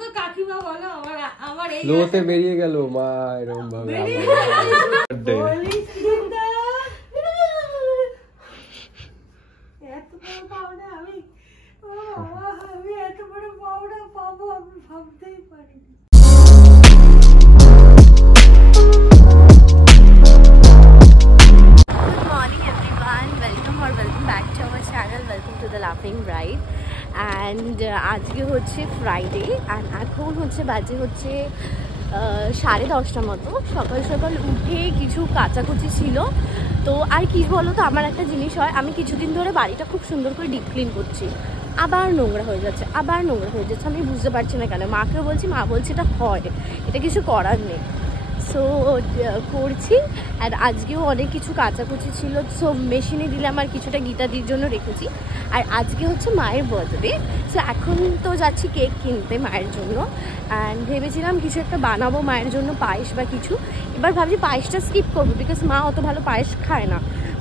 তো কাকিমা বলো আমার আমার এই লোতে বেরিয়ে গেল মা এরকম ভাবে এত বড় পাওনা আমি এত বড় পাওনা পাবো আমি ভাবতেই পারিনি। অ্যান্ড আজকে হচ্ছে ফ্রাইডে অ্যান্ড এখন হচ্ছে বাজে হচ্ছে 10:30 মতো। সকাল সকাল উঠে কিছু কাচাকুচি ছিল। তো আর কি বলো তো, আমার একটা জিনিস হয়, আমি কিছুদিন ধরে বাড়িটা খুব সুন্দর করে ডিপ ক্লিন করছি, আবার নোংরা হয়ে যাচ্ছে, আবার নোংরা হয়ে যাচ্ছে। আমি বুঝতে পারছি না কেন। মাকেও বলছি, মা বলছে এটা হয়, এটা কিছু করার নেই। সো করছি। আর আজকেও অনেক কিছু কাচাকুচি ছিল, সো মেশিনে দিলাম আর কিছুটা গীতাদির জন্য রেখেছি। আর আজকে হচ্ছে মায়ের বার্থডে, সো এখন তো যাচ্ছি কেক কিনতে মায়ের জন্য। অ্যান্ড ভেবেছিলাম কিছু একটা বানাবো মায়ের জন্য, পায়েস বা কিছু। এবার ভাবছি পায়েসটা স্কিপ করবো, বিকজ মা অত ভালো পায়েস খায় না।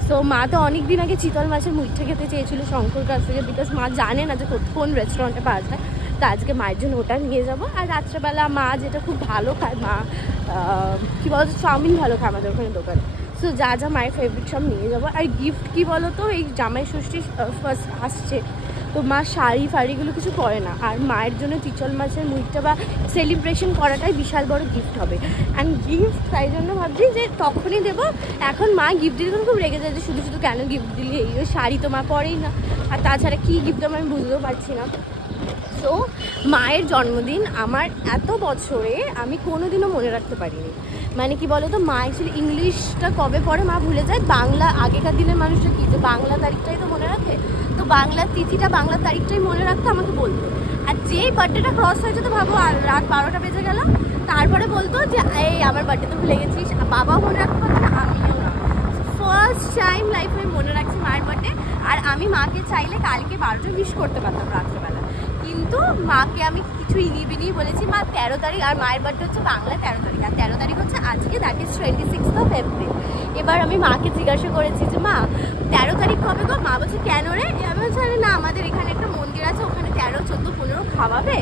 সো মা তো অনেক দিন আগে চিতল মাছের মুইঠা খেতে চেয়েছিল শঙ্কর কাছ থেকে, বিকজ মা জানে না যে কোন রেস্টুরেন্টে পাওয়া যায়। তো আজকে মায়ের জন্য ওটা নিয়ে যাবো। আর রাত্রেবেলা মা যেটা খুব ভালো খায়, মা কী বলতো চাউমিন ভালো খায় আমাদের ওখানে দোকানে। সো যা যা মায়ের ফেভারিট সব নিয়ে যাবো। আর গিফট কী বলো তো, এই জামাই ষষ্ঠী ফার্স্ট আসছে, তো মা শাড়ি ফাড়িগুলো কিছু পরে না। আর মায়ের জন্য চিতল মাছের মুইঠটা বা সেলিব্রেশন করাটাই বিশাল বড় গিফট হবে। অ্যান্ড গিফট তাই জন্য ভাবছি যে তখনই দেবো। এখন মা গিফট দিতে খুব রেগে যায় যে শুধু শুধু কেন গিফট দিলি, এই শাড়ি তো মা পরেই না। আর তাছাড়া কী গিফট দেবো আমি বুঝতেও পারছি না। সো মায়ের জন্মদিন আমার এত বছরে আমি কোনোদিনও মনে রাখতে পারিনি। মানে কি বলো তো, মা অ্যাকচুয়ালি ইংলিশটা কবে পড়ে মা ভুলে যায়, বাংলা আগেকার দিনের মানুষরা কী যে বাংলা তারিখটাই তো মনে রাখে, তো বাংলার তিথিটা বাংলার তারিখটাই মনে রাখতে আমাকে বলতো। আর যেই বার্থডেটা ক্রস হয়েছে তো ভাবো আর রাত 12টা বেজে গেল, তারপরে বলতো যে এই আমার বার্থডে তো ভুলে গেছিস। বাবা মনে রাখতে পারতো না, আমিও না। ফার্স্ট টাইম লাইফে মনে রাখছি মায়ের বার্থডে। আর আমি মাকে চাইলে কালকে 12টা উইশ করতে পারতাম রাত্রেবেলা, কিন্তু মাকে আমি কিছু ইনিবিনি বলেছি মা 13 তারিখ, আর মায়ের বার্থডে হচ্ছে বাংলা 13 তারিখ, আর 13 তারিখ হচ্ছে আজকে, দ্যাট ইজ 26 এপ্রিল। এবার আমি মাকে জিজ্ঞাসা করেছি যে মা 13 তারিখ কবে গো? মা বলছে কেন রে? আমি বলছি আরে না, আমাদের এখানে একটা মন্দির আছে, ওখানে 13, 14, 15 খাওয়াবে।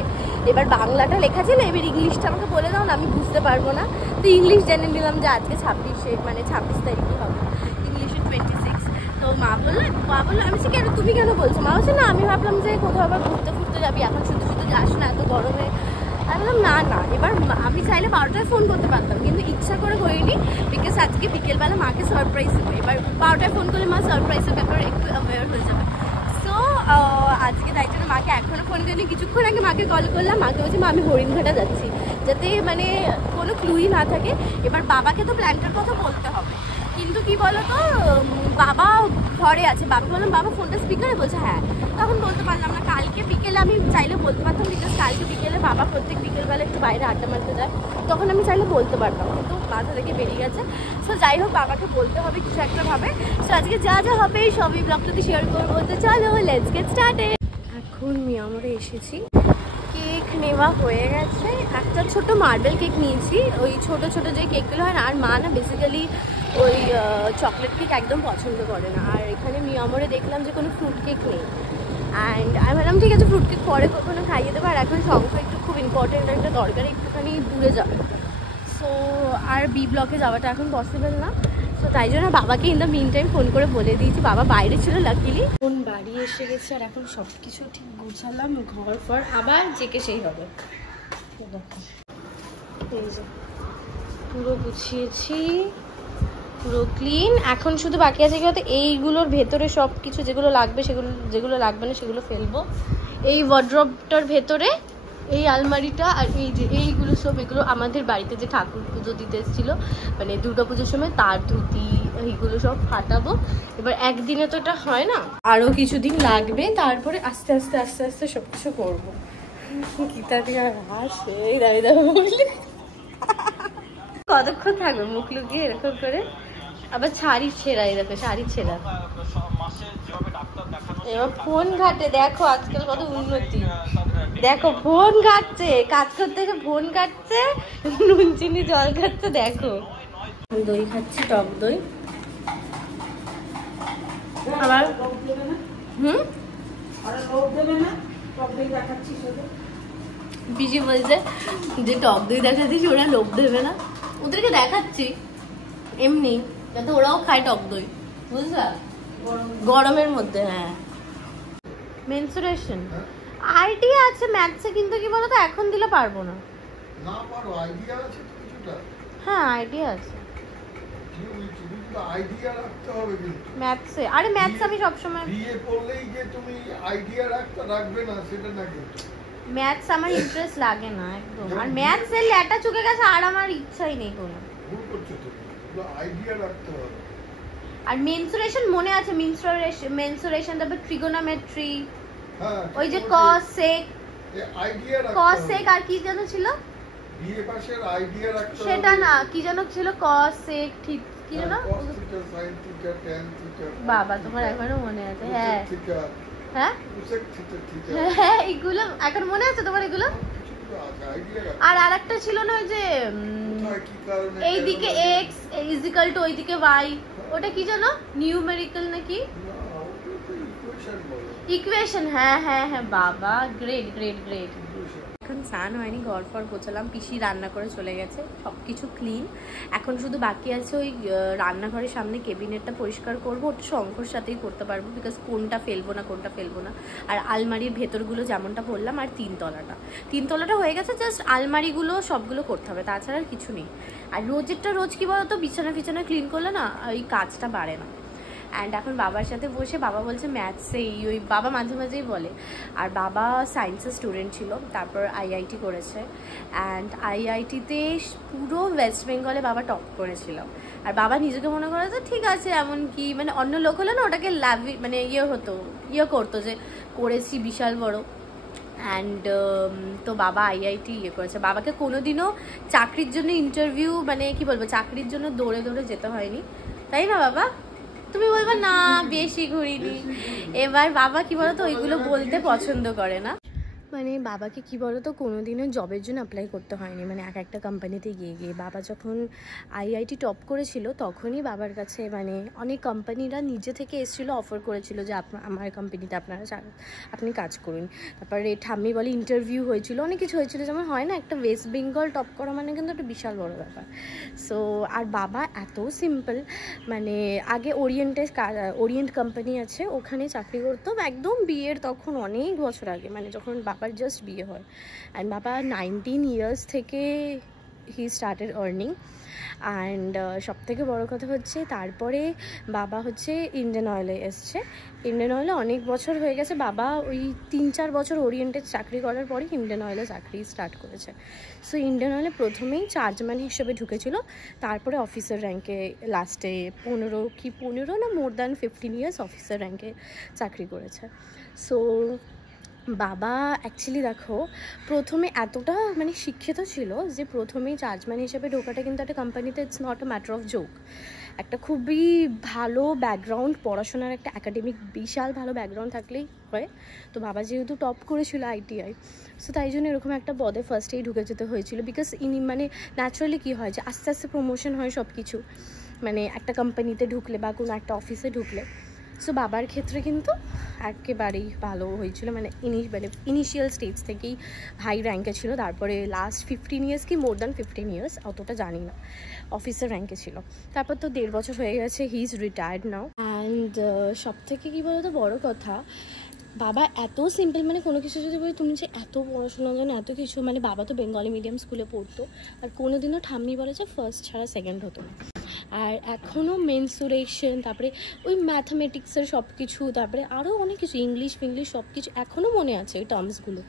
এবার বাংলাটা লেখা ছিল, এবার ইংলিশটা আমাকে বলে দাও না, আমি বুঝতে পারবো না। তো ইংলিশ জেনে নিলাম যে আজকে 26 তারিখই হবে, ইংলিশে 26। তো মা বললো আমি বলছি কেন, তুমি কেন বলছো? মা বলছে না, আমি ভাবলাম যে কোথাও আবার ঘুরতে ফুরতে যাবি, এখন শুধু শুধু যাস না এত গরমে। আমি বললাম না না, এবার আমি চাইলে 12টায় ফোন করতে পারতাম, কিন্তু ইচ্ছা করে করিনি, বিকজ আজকে বিকেলবেলা মাকে সারপ্রাইজ দেবো। এবার 12টায় ফোন করলে মা সারপ্রাইজের ব্যাপারে একটু অ্যাওয়্যার হয়ে যাবে। সো আজকে তাই জন্য মাকে এখনও ফোন করিনি, কিছুক্ষণ আগে মাকে কল করলাম। মাকে বলছি মা আমি হরিণঘাটা যাচ্ছি, যাতে মানে কোনো ক্লুই না থাকে। এবার বাবাকে তো প্ল্যানটার কথা বলতে হবে, কিন্তু কি বলতো বাবা ঘরে আছে। বাবা বললাম বাবা ফোনটা স্পিকারে, বলছে হ্যাঁ। তখন বলতে পারলাম না। কালকে বিকেলে আমি চাইলে বলতে পারতাম, বিকজ কালকে বিকেলে বাবা প্রত্যেক বিকেলবেলা একটু বাইরে আড্ডা মারতে যায়, তখন আমি চাইলে বলতে পারতাম, কিন্তু মাথা থেকে বেরিয়ে গেছে। সো যাই হোক, বাবাকে বলতে হবে কিছু একটা ভাবে। সো আজকে যা যা হবে সবই ব্লগটাতে শেয়ার করবো। তো চলো লেটস গেট স্টার্টেড। এখন মিয়ামরে এসেছি, কেক নেওয়া হয়ে গেছে। একটা ছোট মার্বেল কেক নিয়েছি, ওই ছোট ছোট যে কেকগুলো হয় না। আর মা না বেসিক্যালি ওই চকলেট কেক একদম পছন্দ করে না। আর এখানে মিয়ামরে দেখলাম যে কোনো ফ্রুট কেক নেই, অ্যান্ড আমি ভাবলাম ঠিক আছে ফ্রুট কেক পরে কখনো খাইয়ে দেবো। আর এখন শঙ্খ একটু খুব ইম্পর্টেন্ট একটা দরকার, একটুখানি দূরে যাবে। সো আর বি ব্লকে যাওয়াটা এখন পসিবল না। সো তাই জন্য বাবাকে in the meantime phone করে বলে দিয়েছি, বাবা বাইরে ছিল লাকিলি। ফোন বাড়ি এসে গেছে, আর এখন সব কিছু ঠিক গুছালাম, ঘর ফর আবার যেকে সেই হবে। দেখো এই যে পুরো গুছিয়েছি, পুরো ক্লিন। এখন শুধু বাকি আছে কি হয়তো এইগুলোর ভেতরে সব কিছু যেগুলো লাগবে সেগুলো, যেগুলো লাগবে না সেগুলো ফেলবো। এই ওয়ার্ড্রবটার ভেতরে এই আলমারিটা, আর এই যে এইগুলো সব, এগুলো আমাদের বাড়িতে যে ঠাকুর পুজো দিতে এসেছিলো মানে দুর্গা পুজোর সময়, তার ধুতি এইগুলো সব ফাটাবো। এবার একদিনে তো এটা হয় না, আরও কিছুদিন লাগবে, তারপরে আস্তে আস্তে আস্তে আস্তে সব কিছু করবো। গীতা থেকে হাসে দাঁড়িয়ে দাঁড়িয়ে বললি কতক্ষণ থাকবে মুখ লুকিয়ে এরকম করে। আবার শাড়ি ছেঁড়া, দেখো শাড়ি ছেঁড়া। এবার ফোন ঘাটে, দেখো আজকাল কত উন্নতি। দেখো ফোন ঘাটছে, কাজ করতে ফোন ঘাটছে, নুন চিনি জল খাচ্ছে। দেখো দই খাচ্ছি, টক দই। আবার পিসি বলছে যে টক দই দেখাচ্ছিস ওরা লোভ দেবে না, ওদেরকে দেখাচ্ছি এমনি যাতে ওরাও খায় টক দই, বুঝলা, গরমের মধ্যে। হ্যাঁ মেনসুরেশন আইডিয়া আছে ম্যাথসে, কিন্তু কি বলতো এখন দিলে পারবো না। না পারো, আইডিয়া আছে তো কিছুটা। হ্যাঁ আইডিয়া আছে আইডিয়া রাখতে হবে কিন্তু ম্যাথসে। আরে ম্যাথস আমি সবসময় বিএ পড়লেই যে তুমি আইডিয়া রাখবে না সেটা না, কিন্তু ম্যাথস আমার ইন্টারেস্ট লাগে না একদম। আর ম্যাথস এর ল্যাটা চুকে গেছে আর আমার ইচ্ছাই নেই কোনো। ভুল করছো তুমি, আইডিয়া রাখতে হবে। আর মেনসুরেশন মনে আছে, মেনসুরেশন তারপর ট্রিগোনোমেট্রি, হ্যাঁ ওই যে কস সেক, আইডিয়া রাখতে কস হবে। সেক আর কি যেন ছিল বিএ পাশের আইডিয়া রাখতে হবে। সেটা না, কি যেন ছিল কস সেক, ঠিক কি যেন, cos theta sin theta tan theta. বাবা তোমার এখনো মনে আছে? হ্যাঁ থিটা, হ্যাঁ cosec থিটা থিটা। হ্যাঁ এগুলো এখন মনে আছে তোমার এগুলো? কিছু আছে আইডিয়া রাখতে। আর আরেকটা ছিল না ওই যে কোথায় কি কারণে এইদিকে x ইকুয়াল টু ওইদিকে y, ওটা কি জানো, নিউমেরিক্যাল নাকি না, ওটা তো ইকুয়েশন বলে। ইকুয়েশন। হ্যাঁ হ্যাঁ হ্যাঁ বাবা গ্রেট গ্রেট গ্রেট। ইকুয়েশন। এখন স্নান হয়নি, ঘর ফর গোছালাম, পিসি রান্না করে চলে গেছে, সব কিছু ক্লিন। এখন শুধু বাকি আছে ওই রান্নাঘরের সামনে কেবিনেটটা পরিষ্কার করবো, ওটা শঙ্কর সাথেই করতে পারবো, বিকজ কোনটা ফেলবো না কোনটা ফেলবো না। আর আলমারির ভেতরগুলো যেমনটা বললাম, আর তিনতলাটা হয়ে গেছে, জাস্ট আলমারিগুলো সবগুলো করতে হবে, তাছাড়া আর কিছু নেই। আর রোজেরটা রোজ কি বলতো, বিছানা ক্লিন করলে না ওই কাজটা বাড়ে না। অ্যান্ড এখন বাবার সাথে বসে, বাবা বলছে ম্যাথসেই, ওই বাবা মাঝে মাঝেই বলে। আর বাবা সায়েন্সের স্টুডেন্ট ছিল, তারপর আইআইটি করেছে, অ্যান্ড আইআইটিতে পুরো ওয়েস্ট বেঙ্গলে বাবা টপ করেছিল। আর বাবা নিজেকে মনে করে তো ঠিক আছে, এমন কি মানে অন্য লোক হলে না ওটাকে মানে করতো যে করেছি বিশাল বড়। অ্যান্ড তো বাবা আইআইটি করেছে। বাবাকে কোনোদিনও চাকরির জন্য ইন্টারভিউ, মানে কি বলবো, চাকরির জন্য দৌড়ে যেতে হয়নি, তাই না বাবা? তুমি বলবা না বেশি ঘুরিনি। এবার বাবা কি বলতো ওইগুলো বলতে পছন্দ করে না, মানে বাবাকে কি বলতো কোনোদিনও জবের জন্য অ্যাপ্লাই করতে হয়নি, মানে একটা কোম্পানিতে গিয়ে বাবা যখন আইআইটি টপ করেছিল তখনই বাবার কাছে মানে অনেক কোম্পানিরা নিজে থেকে এসেছিলো, অফার করেছিল যে আমার কোম্পানিতে আপনি কাজ করুন। তারপরে ঠাম্মি বলে ইন্টারভিউ হয়েছিল, অনেক কিছু হয়েছিল, যেমন হয় না একটা ওয়েস্ট বেঙ্গল টপ করা মানে কিন্তু একটা বিশাল বড় ব্যাপার। সো আর বাবা এত সিম্পল, মানে আগে ওরিয়েন্ট কোম্পানি আছে, ওখানে চাকরি করতো একদম বিয়ের তখন অনেক বছর আগে, মানে যখন বাবার জাস্ট বিয়ে হয়। অ্যান্ড বাবা 19 ইয়ার্স থেকে হি স্টার্টেড আর্নিং। অ্যান্ড সবথেকে বড়ো কথা হচ্ছে তারপরে বাবা হচ্ছে ইন্ডিয়ান অয়েলে এসছে। ইন্ডিয়ান অয়েলে অনেক বছর হয়ে গেছে, বাবা ওই 3-4 বছর ওরিয়েন্টেড চাকরি করার পরই ইন্ডিয়ান অয়েলে চাকরি স্টার্ট করেছে। সো ইন্ডিয়ান অয়েলে প্রথমেই চার্জম্যান হিসেবে ঢুকেছিল, তারপরে অফিসার র্যাঙ্কে লাস্টে 15 না মোর দ্যান 15 ইয়ার্স অফিসার র্যাঙ্কে চাকরি করেছে। সো বাবা অ্যাকচুয়ালি দেখো প্রথমে এতটা মানে শিক্ষিত ছিল যে প্রথমেই চার্জম্যান হিসেবে ঢোকাটা কিন্তু একটা কোম্পানিতে it's not a matter of joke. একটা খুবই ভালো ব্যাকগ্রাউন্ড, পড়াশোনার একটা একাডেমিক বিশাল ভালো ব্যাকগ্রাউন্ড থাকলেই হয়। তো বাবা যেহেতু টপ করেছিল আইটিআই, সো তাই জন্য এরকম একটা পদে ফার্স্টেই ঢুকে যেতে হয়েছিল। বিকজ মানে ন্যাচারালি কী হয় যে আস্তে আস্তে প্রমোশন হয় সব কিছু, মানে একটা কোম্পানিতে ঢুকলে বা কোনো একটা অফিসে ঢুকলে। সো বাবার ক্ষেত্রে কিন্তু একেবারেই ভালো হয়েছিল, মানে ইনিশিয়াল স্টেজ থেকেই হাই র্যাঙ্কে ছিল, তারপরে লাস্ট 15 ইয়ার্স কি মোর দ্যান 15 ইয়ার্স অতটা জানি না অফিসার র্যাঙ্কে ছিল। তারপর তো 1.5 বছর হয়ে গেছে, he is retired now. And সব থেকে কী বলতো বড়ো কথা, বাবা এত সিম্পল, মানে কোনো কিছু যদি বলি তুমি যে এত পড়াশোনা জানো এত কিছু, মানে বাবা তো বেঙ্গলি মিডিয়াম স্কুলে পড়তো, আর কোনোদিনও ঠাম্মি বলে যে ফার্স্ট ছাড়া সেকেন্ড হতো না। আর এখনও মেনসুরেশন, তারপরে ওই ম্যাথামেটিক্সের সব কিছু, তারপরে আরও অনেক কিছু ইংলিশ সব কিছু এখনও মনে আছে ওই টার্মসগুলো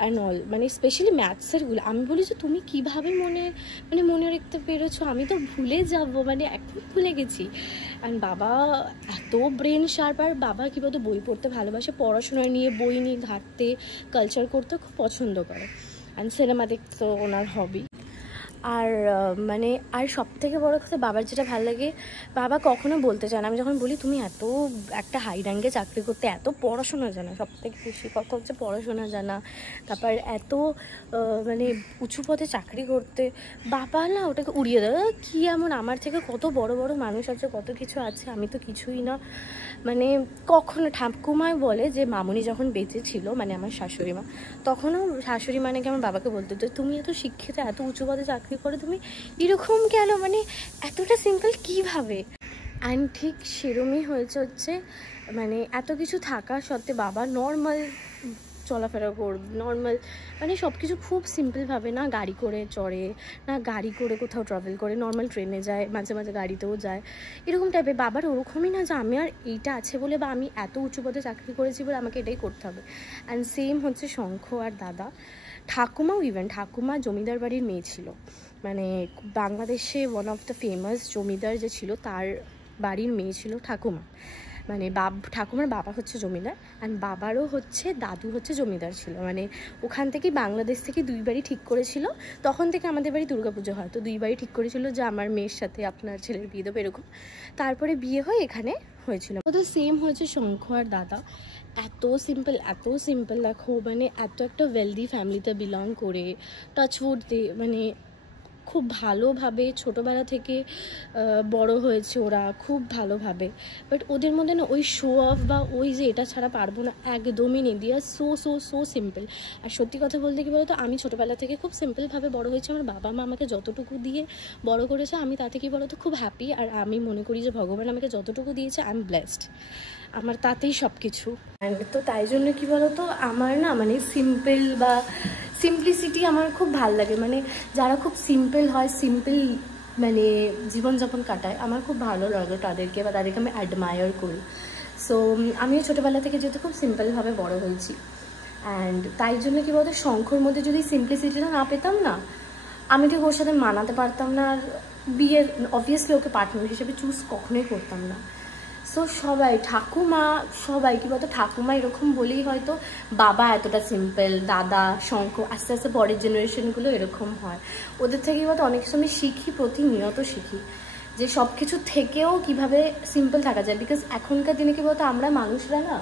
অ্যান্ড অল, মানে স্পেশালি ম্যাথসেরগুলো। আমি বলি যে তুমি কীভাবে মনে রাখতে পেরেছো, আমি তো ভুলে যাব, মানে এখন ভুলে গেছি। অ্যান্ড বাবা এত ব্রেন শার্প, আর বাবা কী বলতো বই পড়তে ভালোবাসে, পড়াশোনা নিয়ে বই নিয়ে ঘাঁটতে, কালচার করতে খুব পছন্দ করে, অ্যান্ড সিনেমা দেখতে ওনার হবি। আর মানে আর সব থেকে বড় কথা বাবার যেটা ভালো লাগে, বাবা কখনো বলতে চায় না, আমি যখন বলি তুমি এত একটা হাই র্যাঙ্কে চাকরি করতে এত পড়াশোনা জানা, সব থেকে বেশি কথা হচ্ছে পড়াশোনা জানা, তারপর এত মানে উঁচু পদে চাকরি করতে, বাবা না ওটাকে উড়িয়ে দেয়, কী এমন আমার থেকে কত বড় বড় মানুষ আছে, কত কিছু আছে, আমি তো কিছুই না। মানে কখনো ঠাকুমায় বলে যে মামুনি যখন বেঁচে ছিল, মানে আমার শাশুড়ি মা, তখনও শাশুড়ি মানে কি আমার বাবাকে বলতো তো তুমি এত শিক্ষিত, এত উঁচু পদে চাকরি করে তুমি এরকম কেন, মানে এতটা সিম্পল কীভাবে। অ্যান্ড ঠিক সেরমই হয়েছে হচ্ছে মানে এত কিছু থাকা সত্ত্বে বাবা নর্মাল চলাফেরা করবে, নর্মাল মানে সব কিছু খুব সিম্পলভাবে, না গাড়ি করে চড়ে, না গাড়ি করে কোথাও ট্রাভেল করে, নর্মাল ট্রেনে যায়, মাঝে মাঝে গাড়িতেও যায়, এরকম টাইপের। বাবার ওরকমই না যে আমি আর এইটা আছে বলে বা আমি এত উঁচু পদে চাকরি করেছি বলে আমাকে এটাই করতে হবে। অ্যান্ড সেম হচ্ছে শঙ্খ আর দাদা। ঠাকুমাও ইভেন, ঠাকুমা জমিদার বাড়ির মেয়ে ছিল, মানে বাংলাদেশে ওয়ান অফ দ্য ফেমাস জমিদার যে ছিল তার বাড়ির মেয়ে ছিল ঠাকুমা। মানে ঠাকুমার বাবা হচ্ছে জমিদার, অ্যান্ড বাবারও হচ্ছে দাদু হচ্ছে জমিদার ছিল। মানে ওখান থেকে বাংলাদেশ থেকে 2 বাড়ি ঠিক করেছিল, তখন থেকে আমাদের বাড়ি দুর্গাপুজো হয়, তো 2 বাড়ি ঠিক করেছিল যে আমার মেয়ের সাথে আপনার ছেলের বিয়ে দেবো এরকম। তারপরে বিয়ে হয়ে এখানে হয়েছিল। তো সেম হয়েছে শঙ্খ আর দাদা, এত সিম্পল দেখো, মানে এত একটা ওয়েলদি ফ্যামিলিতে বিলং করে, টাচউড মানে খুব ভালোভাবে ছোটোবেলা থেকে বড় হয়েছে ওরা, খুব ভালোভাবে। বাট ওদের মধ্যে না ওই শো অফ বা ওই যে এটা ছাড়া পারবো না একদমই নেই, দিয়া সো সিম্পল। আর সত্যি কথা বলতে কি বলতো, আমি ছোটোবেলা থেকে খুব সিম্পলভাবে বড় হয়েছি, আমার বাবা মা আমাকে যতটুকু দিয়ে বড় করেছে আমি তাতে কি বলতো খুব হ্যাপি। আর আমি মনে করি যে ভগবান আমাকে যতটুকু দিয়েছে আই এম ব্লেসড, আমার তাতেই সব কিছু। তো তাই জন্য কি বলতো আমার না মানে সিম্পল বা সিম্পলিসিটি আমার খুব ভাল লাগে, মানে যারা খুব সিম্পল হয়, সিম্পল মানে জীবনযাপন কাটায়, আমার খুব ভালো লাগে তাদেরকে, বা তাদেরকে আমি অ্যাডমায়ার করি। সো আমিও ছোটোবেলা থেকে যেহেতু খুব সিম্পলভাবে বড় হয়েছি, অ্যান্ড তাই জন্য কি বলতো শঙ্খর মধ্যে যদি সিম্পলিসিটিটা না পেতাম না, আমি ঠিক ওর সাথে মানাতে পারতাম না, আর বিয়ে অবভিয়াসলি ওকে পার্টনার হিসেবে চুজ কখনোই করতাম না। সো সবাই ঠাকুমা সবাই কি বলতো, ঠাকুমা এরকম বলেই হয়তো বাবা এতটা সিম্পল, দাদা শঙ্খ আস্তে আস্তে পরের জেনারেশনগুলো এরকম হয়। ওদের থেকে বলতো অনেক সময় শিখি, প্রতিনিয়ত শিখি যে সব কিছু থেকেও কিভাবে সিম্পল থাকা যায়। বিকজ এখনকার দিনে কি বলতো আমরা মানুষরা না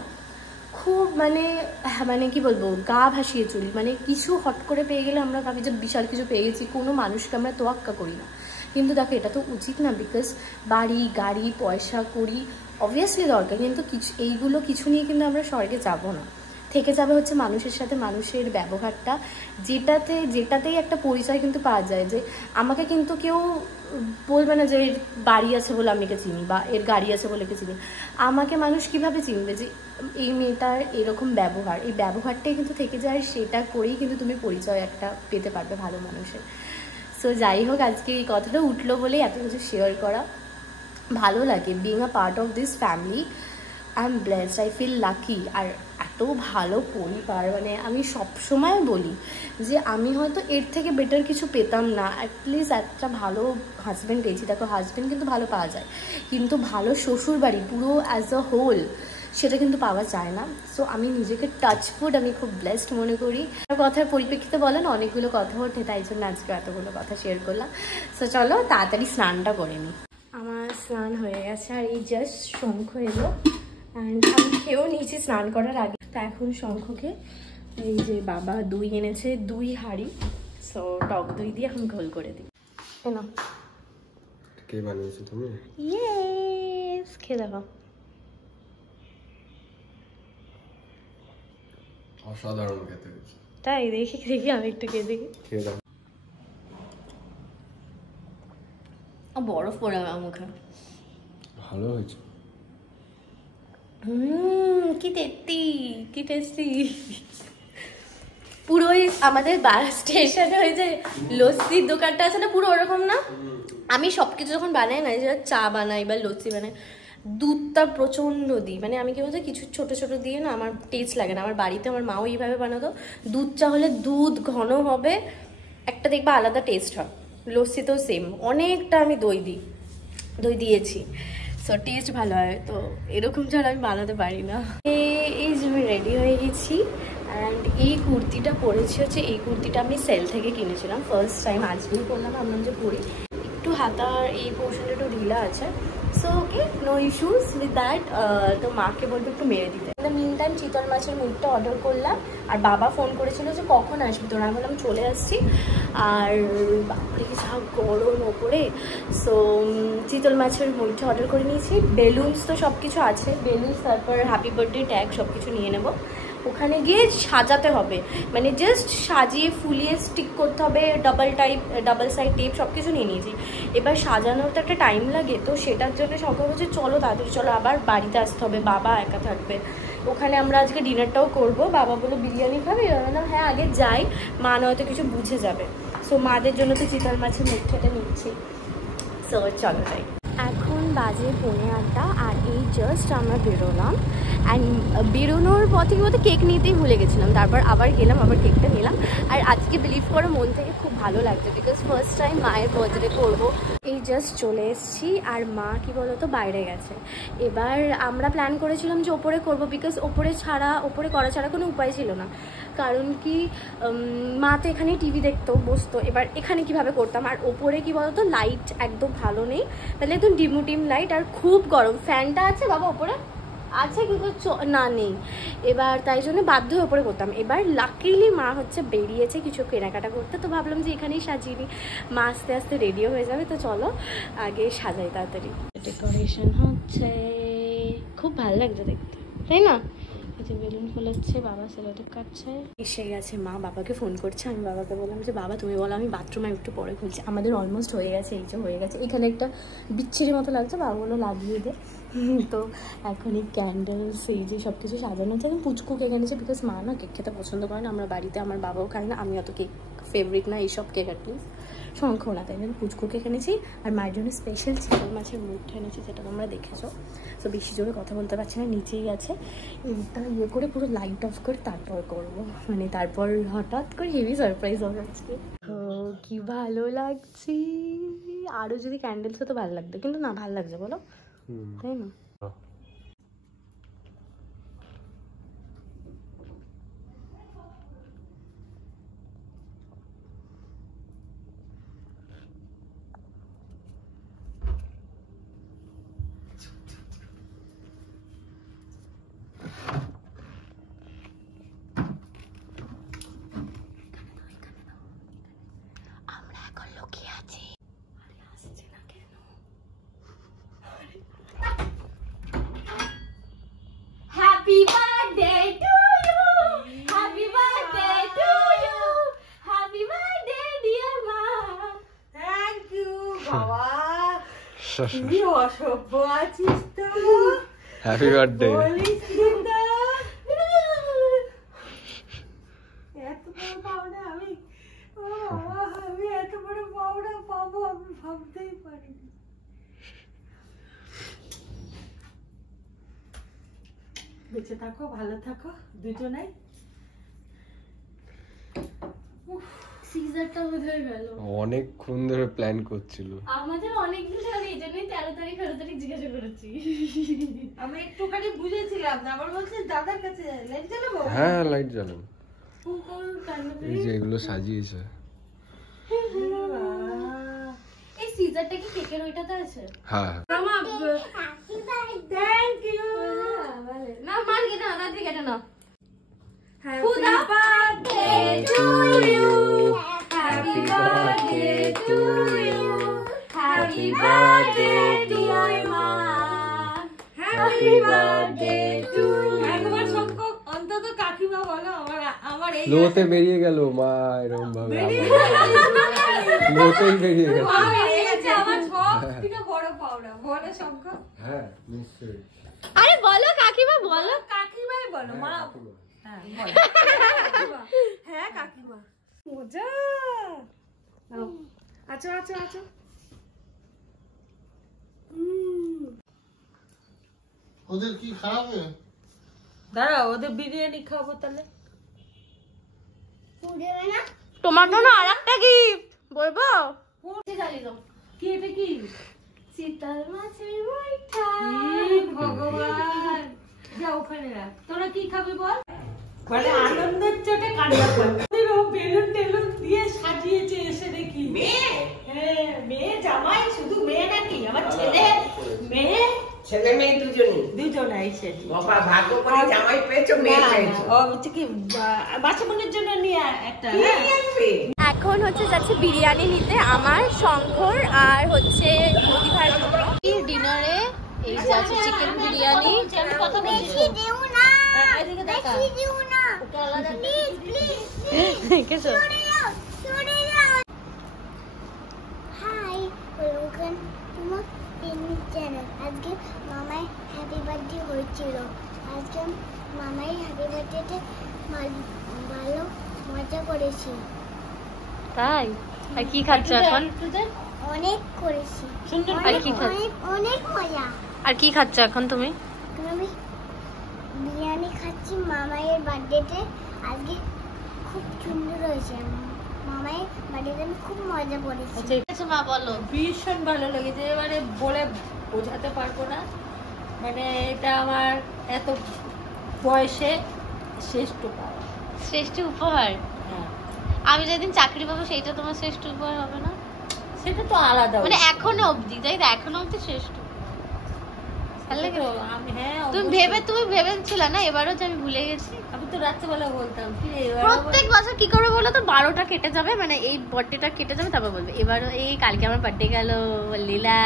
খুব মানে কি বলবো গা ভাসিয়ে চলি, মানে কিছু হট করে পেয়ে গেলে আমরা ভাবি যে বিশাল কিছু পেয়ে গেছি, কোনো মানুষকে আমরা তোয়াক্কা করি না। কিন্তু দেখো এটা তো উচিত না, বিকজ বাড়ি গাড়ি পয়সা করি অবভিয়াসলি দরকার, কিন্তু এইগুলো কিছু নিয়ে কিন্তু আমরা স্বর্গে যাবো না। থেকে যাবে হচ্ছে মানুষের সাথে মানুষের ব্যবহারটা, যেটাতেই একটা পরিচয় কিন্তু পাওয়া যায়। যে আমাকে কিন্তু কেউ বলবে না যে এর বাড়ি আছে বলে আমি একে চিনি, বা এর গাড়ি আছে বলে একে চিনি। আমাকে মানুষ কিভাবে চিনবে যে এই মেয়েটার এরকম ব্যবহার, এই ব্যবহারটাই কিন্তু থেকে যায়, সেটা করেই কিন্তু তুমি পরিচয় একটা পেতে পারবে ভালো মানুষের। সো যাই হোক, আজকে এই কথাটা উঠলো বলেই এত কিছু শেয়ার করা। ভালো লাগে being a part of this family, I am blessed, I feel lucky. আর এত ভালো পরিবার, মানে আমি সবসময় বলি যে আমি হয়তো এর থেকে বেটার কিছু পেতাম না, অ্যাটলিস্ট একটা ভালো হাজব্যান্ড পেয়েছি। দেখো হাজব্যান্ড কিন্তু ভালো পাওয়া যায়, কিন্তু ভালো শ্বশুর বাড়ি পুরো অ্যাজ আ হোল সেটা কিন্তু পাওয়া যায় না। সো আমি নিজেকে টাচফুড, আমি খুব ব্লেসড মনে করি। কথার পরিপ্রেক্ষিতে বলেন অনেকগুলো কথা ওঠে, তাই জন্য আজকে এতগুলো কথা শেয়ার করলাম। সো চলো তাড়াতাড়ি স্নানটা করে নিই। আমার স্নান হয়ে গেছে, আর এই জাস্ট শঙ্খ এলো, অ্যান্ড আমি খেয়েও নিয়েছি স্নান করার আগে। তা এখন শঙ্খকে এই যে বাবা দই এনেছে, 2 হাঁড়ি, সো টক দই দিয়ে এখন ঘোল করে দিই। না কে বানিয়েছো তুমি? ইয়েস, খেয়ে দেখো। অসাধারণ খেতে। তাই দেখি আমি একটু খেয়ে দেখি। খেয়ে দাও। বরফ পড়ে আমার মুখে। ভালো হয়েছে। কি টেস্টি। পুরোই আমাদের বাস স্টেশনে ওই যে লস্যির দোকানটা আছে না, পুরো ওরকম না। আমি সবকিছু যখন বানাই না, যেটা চা বানাই বা লস্যি বানাই, দুধটা প্রচণ্ড দিই। মানে আমি কি বলতে কিছু ছোট ছোট দিয়ে না আমার টেস্ট লাগে না। আমার বাড়িতে আমার মাও এইভাবে বানাতো, দুধ চা হলে দুধ ঘন হবে, একটা দেখবা আলাদা টেস্ট হয়। লস্যিতেও সেম, অনেকটা আমি দই দিয়েছি, সো টেস্ট ভালো হয়। তো এরকম ছাড়া আমি বানাতে পারি না। এই যে আমি রেডি হয়ে গেছি, অ্যান্ড এই কুর্তিটা পরেছি হচ্ছে, এই কুর্তিটা আমি সেল থেকে কিনেছিলাম ফার্স্ট টাইম, আজকেই করলাম, ভাবলাম যে পরি। একটু হাতার এই পোর্শনটা একটু ঢিলা আছে, so okay, no issues with that. তো মাকে বলবো একটু মেরে দিতে। মিন টাইম চিতল মাছের মুখটা অর্ডার করলাম, আর বাবা ফোন করেছিল যে কখন আসবি তোরা, আমি বললাম চলে আসছি। আর বাপরে যা গরম ওপরে, সো চিতল মাছের মুখটা অর্ডার করে নিয়েছি। বেলুনস তো সব কিছু আছে, বেলুনস, তারপর হ্যাপি বার্থডে ট্যাগ সব কিছু নিয়ে নেব। ওখানে গিয়ে সাজাতে হবে, মানে জাস্ট সাজিয়ে ফুলিয়ে স্টিক করতে হবে, ডাবল সাইড টেপ সব কিছু নিয়ে নিয়েছি। এবার সাজানোর তো একটা টাইম লাগে, তো সেটার জন্য সকাল হচ্ছে চলো তাড়াতাড়ি চলো, আবার বাড়িতে আসতে হবে, বাবা একা থাকবে ওখানে। আমরা আজকে ডিনারটাও করব, বাবা বলে বিরিয়ানি খাবে, বললাম হ্যাঁ আগে যাই, মা নয়তো কিছু বুঝে যাবে। সো মাদের জন্য তো চিতল মাছের মুখটা নিচ্ছি, সো চলো যাই। এখন বাজে 8:15 আর এই জাস্ট আমরা বেরোলাম। অ্যান্ড বেরোনোর পথে কি কেক নিতেই ভুলে গেছিলাম, তারপর আবার গেলাম, আবার কেকটা নিলাম। আর আজকে বিলিভ করে মন থেকে খুব ভালো লাগছে, বিকজ ফার্স্ট টাইম মায়ের বার্থডে করবো। এই জাস্ট চলে এসেছি, আর মা কি বলতো বাইরে গেছে। এবার আমরা প্ল্যান করেছিলাম যে ওপরে করবো, বিকজ ওপরে করা ছাড়া কোনো উপায় ছিল না। কারণ কি মা তো এখানে টিভি দেখতো, বসতো, এবার এখানে কিভাবে করতাম। আর ওপরে কি বলতো লাইট একদম ভালো নেই, তাহলে একদম ডিম লাইট, আর খুব গরম। ফ্যানটা আছে বাবা ওপরে আছে কিন্তু না নেই, এবার তাই জন্য বাধ্য হয়ে ওপরে করতাম। এবার লাকিলি মা হচ্ছে বেরিয়েছে কিছু কেনাকাটা করতে, তো ভাবলাম যে এখানেই সাজিয়ে নিই, মা আস্তে আস্তে রেডিও হয়ে যাবে। তো চলো আগে সাজাই তাড়াতাড়ি। ডেকোরেশন হচ্ছে, খুব ভালো লাগছে দেখতে, তাই না? এই যে বেলুন ফোলাচ্ছে, বাবা সেলোটেপ কাটছে। এসে গেছে মা, বাবাকে ফোন করছে। আমি বাবাকে বললাম যে বাবা তুমি বলো, আমি বাথরুমে একটু পরে খুলছি। আমাদের অলমোস্ট হয়ে গেছে, এই যে হয়ে গেছে। এখানে একটা বিচ্ছিরি মতো লাগছে, বাবা বললো লাগিয়ে দে। তো এখন এই ক্যান্ডেলস এই যে সব কিছু সাজানো হচ্ছে। আমি পুচকু কেক এনেছে, বিকজ মা না কেক খেতে পছন্দ করে না, আমরা বাড়িতে, আমার বাবাও খায় না, আমি অত কেক ফেভারিট না এইসব কেক, অ্যাটলিস্ট শঙ্খ না, তাই জন্য পুচকু কেক এনেছি। আর মায়ের জন্য স্পেশাল চিতল মাছের মুখটা এনেছি, যেটা তোমরা দেখেছো। তো বেশি জোরে কথা বলতে পারছি না, নিচেই আছে। এইটা ইয়ে করে পুরো লাইট অফ করে তারপর করবো, মানে তারপর হঠাৎ করে হেভি সারপ্রাইজ হবে আজকে। ও কি ভালো লাগছে, আরও যদি ক্যান্ডেলস হতো ভালো লাগতো, কিন্তু না ভালো লাগছে বলো, তাই না? Happy birthday to you. Happy birthday to you. Happy birthday dear ma. Thank you বাবা, তুই অসভ্য আছিস তো। Happy birthday. বলিস কিন্তু এত বড় পাওনা আমি, ও বাবা আমি এত বড় পাওনা পাবো আমি ভাবতেই পারিনি। বেঁচে থাকো, ভালো থাকো দুজনেই। সিজারটা বোধহয় গেল, অনেকক্ষণ ধরে প্ল্যান করছিল। আমাদের অনেক দিন ধরে, এই জন্যই 13 তারিখ জিজ্ঞাসা করেছি। আমি একটুখানি বুঝেছিলাম, আবার বলছি দাদার কাছে লাইট জ্বালাবো। হ্যাঁ লাইট জ্বালান, এই যে এগুলো সাজিয়েছে। এই সিজারটা কি কেকের ওইটাতে আছে? হ্যাঁ থ্যাংক ইউ। না মার কেটে না, তাড়াতাড়ি কেটে না। Happy birthday to you, happy birthday to you, happy birthday dear মা, হ্যাপি বার্থডে টু ইউ। একবার সংখ্যক অন্তত কাকিমা বলো, আমার এই লোতে বেরিয়ে গেল মা, এরকম ভাবে লোতেই বেরিয়ে গেল। আমার সব থেকে বড় পাওনা, বলো সংখ্যক। হ্যাঁ নিশ্চয়ই। আরে বলো কাকিমা, বলো কাকিমাই বলো, মা হ্যাঁ বলো। হ্যাঁ কাকিমা, মজা। আচ্ছা আচ্ছা আচ্ছা, ওদের কি খাওয়াবে? দাঁড়াও ওদের বিরিয়ানি খাবো তাহলে। তোমার জন্য আরেকটা গিফট বলবো, কি এটা কি? চিতল মাছের মুখটা। ভগবান, যা ওখানে রাখ। তোরা কি খাবি বল? মানে আনন্দের চোটে কান্না পাচ্ছে। ও বেলুন টেলুন দিয়ে সাজিয়েছে এসে দেখি। মেয়ে হ্যাঁ, মেয়ে জামাই, শুধু মেয়ে নাকি আমার ছেলে মেয়ে ছেলে মেয়ে দুজনই দুজনাই এসেছে। বাবা ভাগ্য করে জামাই পেয়েছো, মেয়ে পেয়েছো। ও হচ্ছে কি বাচ্চাদের জন্য নিয়ে একটা কি আসবে? এখন হচ্ছে যাচ্ছে বিরিয়ানি নিতে আমার, শঙ্কর আর হচ্ছে মোদি ভাইয়ের জন্য। ডিনারে এই যে আছে চিকেন বিরিয়ানি। কথা বলছি দিও না, এদিকে দেখা দিও না, ওটা আলাদা প্লিজ প্লিজ। দেখেছো? Hi, welcome to my channel. আজকে মামাই হ্যাপি বার্থডে হয়েছিল। আজকে মামাই হ্যাপি বার্থডেতে ভালো মজা করেছি। তাই? আর কি খাচ্ছ এখন? অনেক করেছি, সুন্দর আর কি খাচ্ছ? অনেক অনেক মজা। আর কি খাচ্ছ এখন তুমি? আমি বিরিয়ানি খাচ্ছি মামাইয়ের বার্থডেতে। আজকে খুব সুন্দর হয়েছে। মামাইয়ের বার্থডেতে আমি খুব মজা করেছি। আচ্ছা মা বলো। ভীষণ ভালো লেগেছে, এবারে বলে বোঝাতে পারবো না। মানে এটা আমার এত বয়সে শ্রেষ্ঠ পাওয়া। শ্রেষ্ঠ উপহার? হ্যাঁ, আমি যেদিন চাকরি পাবো সেইটা তোমার শ্রেষ্ঠ উপহার হবে না? সেটা তো আলাদা। মানে এখনো অবধি, তাই তো? এখনো অবধি শ্রেষ্ঠ। ভালো লাগে? আমি হ্যাঁ তুমি ভেবেছিলে না এবারও যে আমি ভুলে গেছি? আমি তো রাত্রেবেলা বলতাম কি রে, এবার প্রত্যেক বছর কি করে বলো তো, 12টা কেটে যাবে, মানে এই বার্থডেটা কেটে যাবে, তারপর বলবে এবারও এই কালকে আমার বার্থডে গেল লীলা।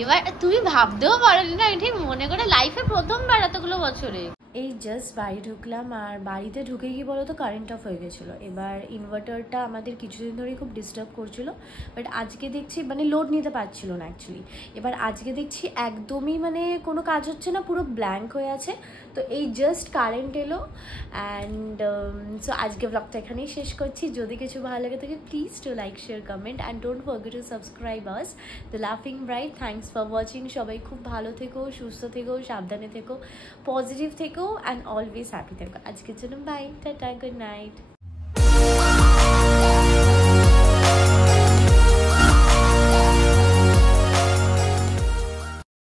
এবার তুমি ভাবতেও পারোনি না, ঠিক মনে করে লাইফে প্রথমবার এতগুলো বছরে। এই জাস্ট বাড়ি ঢুকলাম, আর বাড়িতে ঢুকে গিয়ে বলো তো কারেন্ট অফ হয়ে গেছিলো। এবার ইনভার্টারটা আমাদের কিছুদিন ধরেই খুব ডিস্টার্ব করছিল, বাট আজকে দেখছি মানে লোড নিতে পারছিল না অ্যাকচুয়ালি। এবার আজকে দেখছি একদমই মানে কোনো কাজ হচ্ছে না, পুরো ব্ল্যাঙ্ক হয়ে আছে। তো এই জাস্ট কারেন্ট এলো অ্যান্ড সো আজকে ব্লগটা এখানেই শেষ করছি। যদি কিছু ভালো লাগে থাকে please to like, share, comment and don't forget to subscribe us the লাফিং ব্রাইট। Thanks for watching. সবাই খুব ভালো থেকো, সুস্থ থেকো, সাবধানে থেকো, পজিটিভ থেকো অ্যান্ড অলওয়েজ হ্যাপি থেকো। আজকের জন্য বাই, টাটা, গুড নাইট।